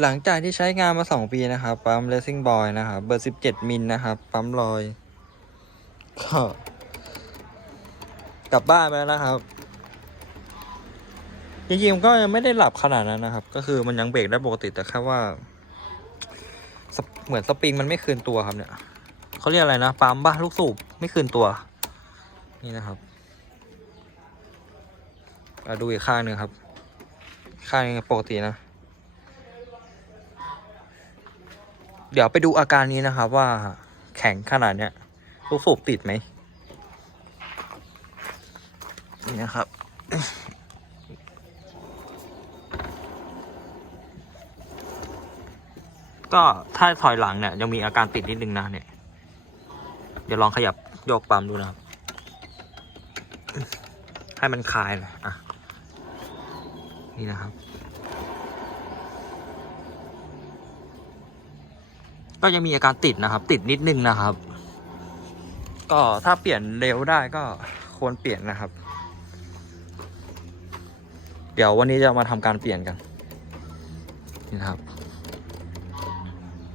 หลังจากที่ใช้งานมา 2 ปีนะครับ ปั๊ม Racing Boy นะครับ เบอร์ 17 มิลนะครับ ปั๊มลอย ก็กลับบ้านไปแล้วนะครับ จริงๆก็ยังไม่ได้หลับขนาดนั้นนะครับ ก็คือมันยังเบรกได้ปกติแต่แค่ว่า เหมือนสปริงมันไม่คืนตัวครับเนี่ยเขาเรียกอะไรนะปั๊มบ้าลูกสูบไม่คืนตัว นี่นะครับมาดูอีกข้างหนึ่งครับ ข้างนึงปกตินะ เดี๋ยวไปดูอาการนี้นะครับว่าแข็งขนาดเนี้ยลูกสูบติดไหมนี่นะครับ ก็ถ้าถอยหลังเนี่ยยังมีอาการติดนิดนึงนะเนี่ย เดี๋ยวลองขยับโยกปั๊มดูนะครับ ให้มันคลายหน่อยอะ นี่นะครับ ก็ยังมีอาการติดนะครับ ติดนิดนึงนะครับ ก็ถ้าเปลี่ยนเร็วได้ก็ควรเปลี่ยนนะครับ เดี๋ยววันนี้จะมาทำการเปลี่ยนกันนี่นะครับ